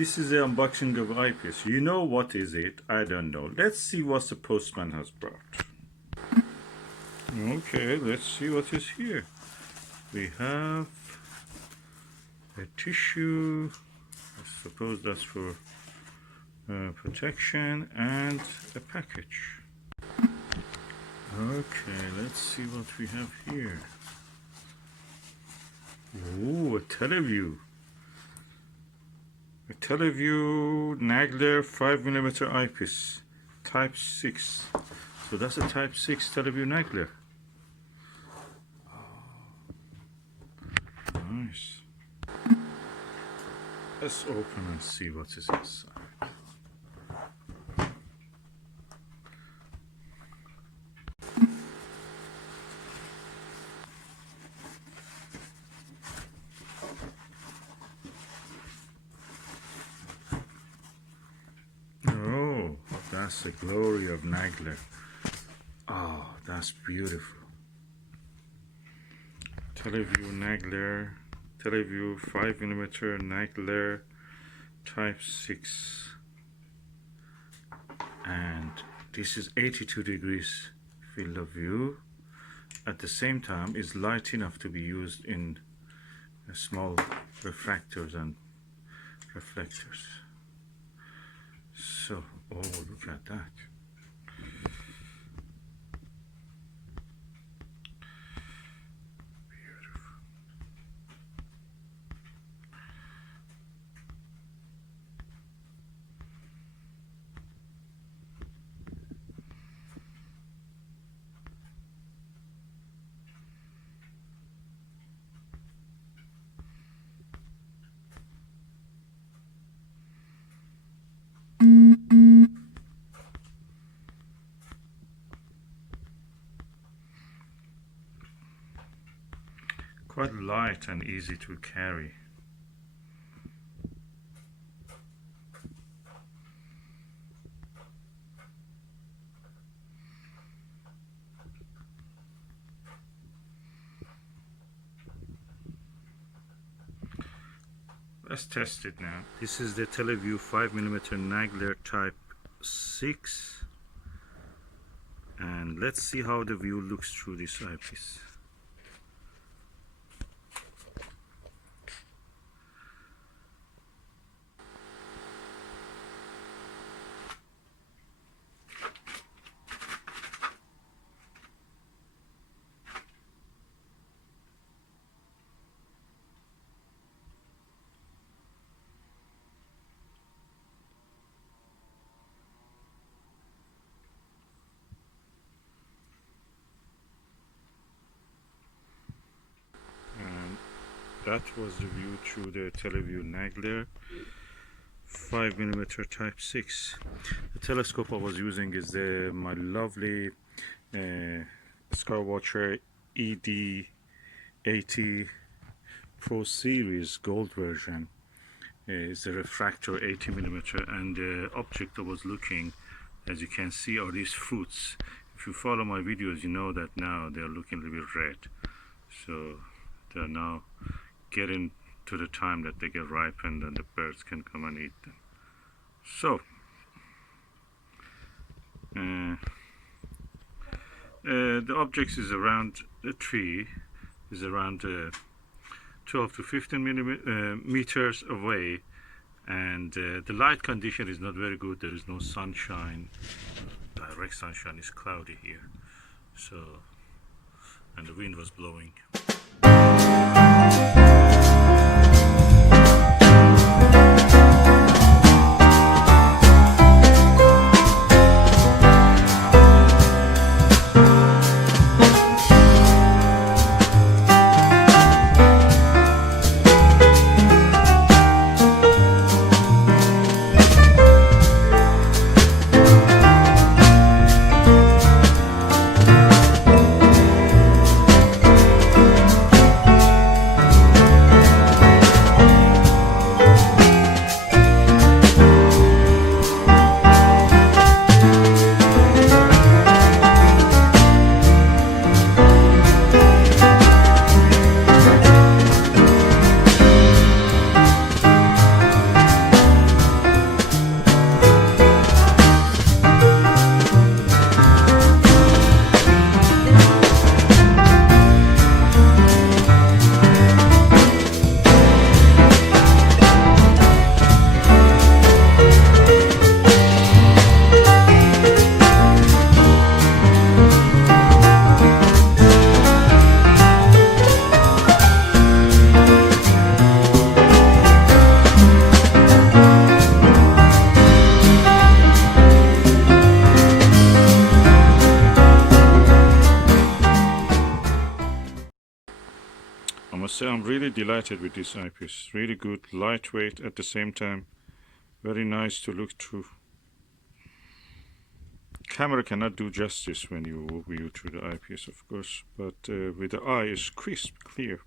This is the unboxing of Eyepiece. You know what is it? I don't know. Let's see what the postman has brought. Okay, let's see what is here. We have a tissue. I suppose that's for protection, and a package. Okay, let's see what we have here. Ooh, a Televue. A Televue Nagler 5mm eyepiece, Type 6. So that's a Type 6 Televue Nagler. Nice. Let's open and see what is inside. Oh, that's the glory of Nagler. Oh, that's beautiful. Televue Nagler, Televue 5mm Nagler Type 6. And this is 82 degrees field of view. At the same time, is light enough to be used in small refractors and reflectors. So, oh, look at that. Beautiful. Quite light and easy to carry. Let's test it now. This is the Televue 5mm Nagler Type 6, and let's see how the view looks through this eyepiece. That was the view through the Televue Nagler 5mm Type 6. The telescope I was using is my lovely Skywatcher ED80 Pro Series Gold version. It's a refractor 80mm, and the object I was looking, as you can see, are these fruits. If you follow my videos, you know that now they're looking a little bit red. So they're now getting to the time that they get ripened and the birds can come and eat them. So the object is around the tree, is around 12 to 15 meters away, and the light condition is not very good. There is no sunshine, direct sunshine. Is cloudy here, so, and the wind was blowing. must say I'm really delighted with this eyepiece. Really good, lightweight at the same time. Very nice to look through. Camera cannot do justice when you view through the eyepiece, of course, but with the eye it's crisp, clear.